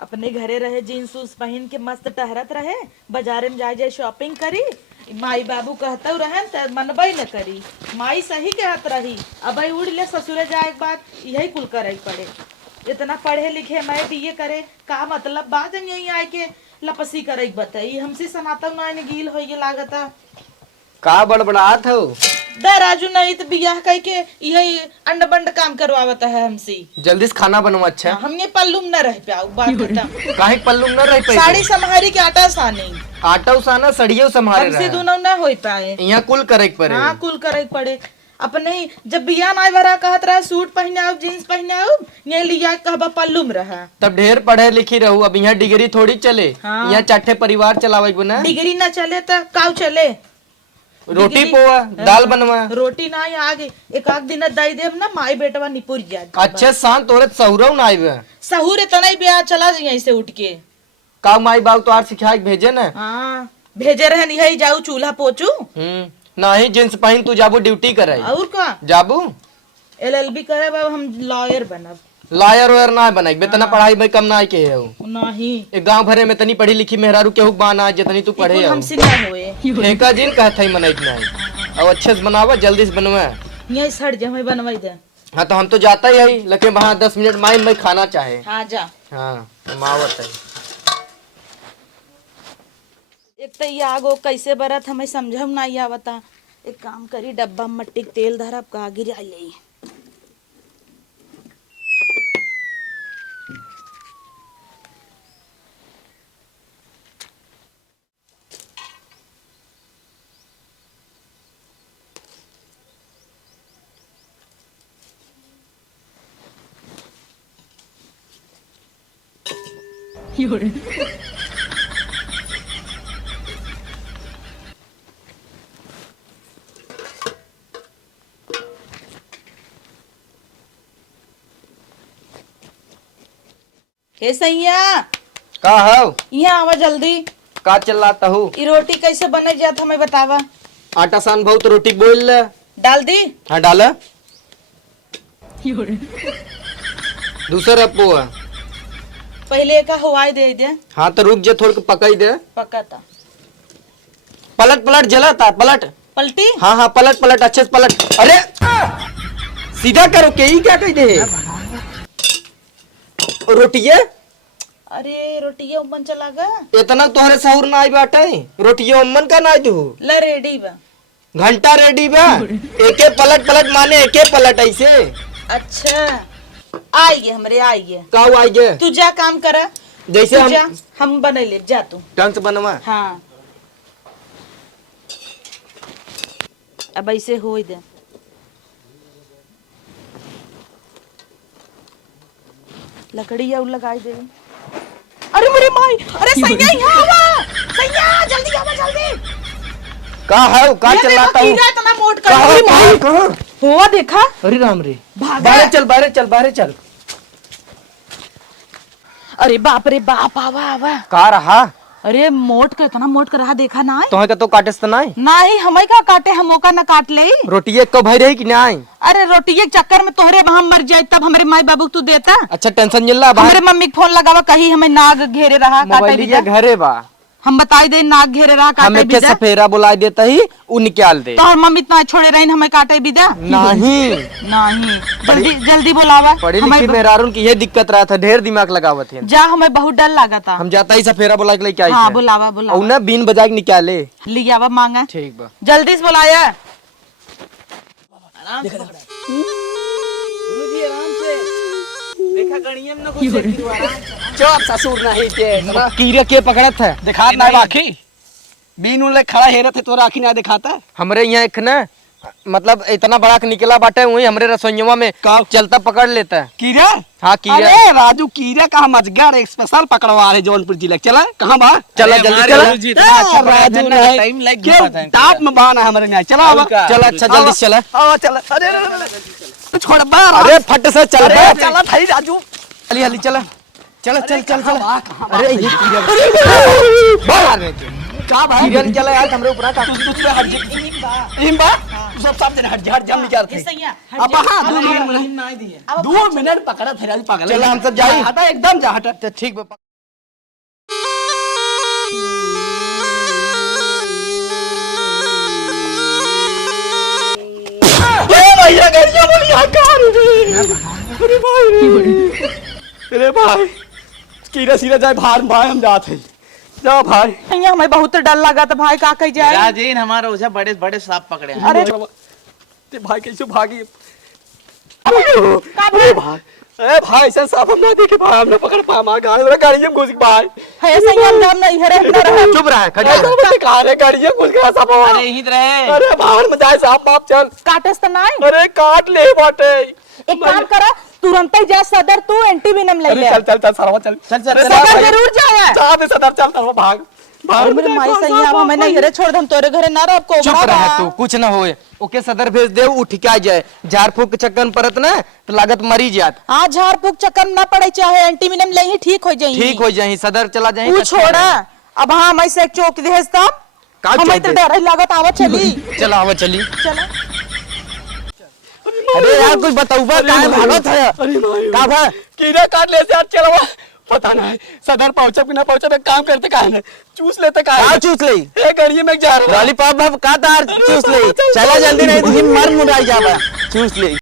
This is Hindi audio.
अपने घरे रहे जीन्स उस पहन के मस्त टहरत रहे, बाजारे में जाए शॉपिंग करी। माई बाबू कहते रहे त मनबई न करी। माई सही कहत रही, अब उड़ ले ससुरे जाए के बाद यही कुल करे पड़े। इतना पढ़े लिखे मैं बीए करे का मतलब बात यही आए के लपसी करे बताई हमसे सनाता ना गील हो लागता का बड़बड़ात हो राजू नहीं तो बियाह कह के यही अंड बंड काम करवावता है हमसे। जल्दी से खाना बनवा। अच्छा हमने पल्लू में न रह पाऊ बात बता। काहे पल्लू में न रह पाई? साड़ी संभारी के आटा सानी आटा उसाना सड़ियो संभारे हमसे दोनों न हो पाए। यहाँ कुल करे के पड़े। हाँ कुल करे के पड़े। अपने जब बिया ना भरा कहत रहा सूट पहने आओ जीन्स पहने आओ ये लिया कहबा पल्लू में रहा। तब ढेर पढ़े लिखी रहू, अब यहाँ डिग्री थोड़ी चले। हाँ। यहाँ चाटे परिवार चलावे बना। डिग्री न चले तो काव चले। रोटी पोवा दाल बनवा रोटी ना आगे एक आध दिन दई देव ना माई बेटवा निपुर जा। अच्छे शांत तोरे सहूरव ना आइबे। सहूर इतना ही ब्याह चला जाइए ऐसे उठ के। का माई बाबू तो आर सिखा के भेजे ना। हाँ भेजे रहे यही जाऊ चूल्हा पोचू। नहीं जींस पहन तू जाबू ड्यूटी करे। और का जाबू LLB करे बाबू हम लॉयर बनब। लॉयर वायर ना बनाई बेतना पढ़ाई में कम ना के हो। नहीं एक गांव भरे में तनी पढ़ी लिखी मेहरारू केहू बाना जितनी तू पढ़े हो। हमसे ना होए ठेका जिन कहत है मनाई नहीं। अब अच्छे से बनावा जल्दी से बनवा। यही सड़ जा मैं बनवाई दे। हाँ तो हम तो जाता ही है लेकिन वहाँ 10 मिनट माई में खाना चाहे। हाँ जा। हाँ मावत है। एक तो ये आगो कैसे बरत हमें समझम नहीं आवता। एक काम करी डब्बा में मट्टी के तेल धरब का गिरा ले। हे सैया का हो यहाँ आवा जल्दी। का चिल्लाता हूँ? ये रोटी कैसे बने जाता हमें बतावा। आटा सान बहुत रोटी बोल ले। डाल दी। हाँ डाला। दूसरा पोआ पहले का हवाई दे दे। हाँ तो रुक जा थोड़ा पकाई दे। पका था पलट पलट जला था पलट। पलटी। हाँ हाँ पलट पलट अच्छे से पलट। अरे सीधा करो के ही क्या कह दे रोटिये। अरे रोटिये उमन चला गा। इतना तोहरे सहूर ना आई बाटे। रोटिये उमन का ना दू ला रेडी बा। घंटा रेडी बा। एके पलट पलट माने एके पलट ऐसे। अच्छा आइए हमरे आइए। का आई गे तू जा काम करा जैसे हम बने ले जा तू। टंस बनवा। हाँ अब ऐसे हो दे। लकड़ी और लगाई दे। अरे मेरे माई अरे सैया यहाँ आवा। सैया जल्दी आवा जल्दी। का है का चिल्लाता हूँ? इतना मोट कर। अरे माई कहाँ हुआ देखा। अरे राम रे भागा। बाहर चल बाहर चल बाहर चल। अरे बाप रे बाप आवा आवा। का रहा? अरे मोट का इतना मोट कर रहा देखा ना। तुम्हें का तो काटे से नहीं। नहीं हमें का काटे हम का ना काट ले। रोटिये कब भई रही कि नहीं? अरे रोटी के चक्कर में तोहरे वहां मर जाए तब हमारे माई बाबू तू देता। अच्छा टेंशन जिल्ला बाहर। हमारे मम्मी के फोन लगावा कहीं हमें नाग घेरे रहा काटे मोबाइल घरे बा। हम बताई दे नाग घेरे रहा काटे हमें के सफेरा बुला देता ही उ निकाल दे। तो और मम्मी इतना छोड़े रही हमें काटे भी दे। नहीं नहीं जल्दी जल्दी बुलावा। पढ़ी लिखी मेहरारून की ये दिक्कत रहा था ढेर दिमाग लगावत है। जा हमें बहुत डर लगा था। हम जाता ही सफेरा बुला के लेके आई। हाँ बुलावा बुलावा। और ना बीन बजा के निकाले लियावा मांगा। ठीक बा जल्दी से बुलाया। देखा गणियम न कुछ चुप ससुर नहीं के कीड़े के पकड़त है दिखात ना बाकी बीन उले खड़ा हेरत है तोरा आखी ना दिखाता। हमरे यहाँ एक ना मतलब इतना बड़ा निकला बाटे वही हमरे रसोइया में चलता पकड़ लेता है कीड़ा। हाँ कीड़ा। अरे राजू कीड़ा का मजगर एक स्पेशल पकड़वा रहे जौनपुर जिले चला कहाँ बा चला जल्दी चला। राजू नहीं टाइम लग गया टाप में बाना हमारे यहाँ चला चला अच्छा जल्दी चला। चला अरे छोड़ बा अरे फट से चल बे। चला भाई राजू हली हली चला चल चल चल चल। अरे ये कीड़ा बाहर का भाई किरण चला यार हमरे ऊपर का कुछ में हट जा इहिम बा हिम्बा सब सब जन हट जा हम क्या ये थे सैया अब हाँ 2 मिनट हिम ना दिए 2 मिनट पकड़ा थे राज पागल चल हम सब जाई हटा एकदम जा हटा तो ठीक बा भैया गरिया बोलिया कार अरे भाई अरे भाई कीरा सीरा जाए भार भाई हम जाते जा भाई सैया हमें बहुत डर लगा था भाई का कह जाए राजीन हमारा उसे बड़े बड़े सांप पकड़े हैं। अरे ते भाई कैसे भागी अरे भाई ए भाई ऐसा सांप हम ना देखे भाई हमने पकड़ पा मार गाड़ी में घुस भाई है सैया हम नहीं हरे ना रहे चुप रहा है खड़ी ऐसा मत कहा रे गाड़ी में घुस गया सांप अरे यहीं तो रहे। अरे बाहर में जाए सांप बाप चल काटस तो नहीं अरे काट ले बाटे एक काम करा तुरंत ही जा सदर तू एंटीविनम ले अरे ले चल चल चल सरवा चल चल चल अरे चल। सदर जरूर जाए जा दे सदर चल सरवा भाग अरे मेरे माई सैया अब हमें नहीं हरे छोड़ दे हम तोरे घरे ना रह को चुप रहा तू कुछ ना होए ओके सदर भेज दे उठ के आ जाए झाड़ फूक के चक्कर में परत ना तो लागत मरी जात आज झाड़ फूक चक्कर ना पड़े चाहे एंटीविनम ले ही ठीक हो जाई ठीक हो जाए सदर चला जाए तू छोड़ा अब हाँ मैं से एक चौक देस तब का हमें चौक तो दे? डर ही लागत आवत चली चला आवा चली चला अरे यार कुछ बताऊ बा काहे भागत है अरे भाई का भा कीड़ा काट ले से यार चलवा पता नहीं सदर पहुंचे कि ना पहुंचे तो काम करते काहे ना चूस लेते का काहे चूस ले ए गाड़ी में जा रहा लॉलीपॉप का तार चूस ले चला जल्दी नहीं तो हिम मर मुराई जाबा चूस ले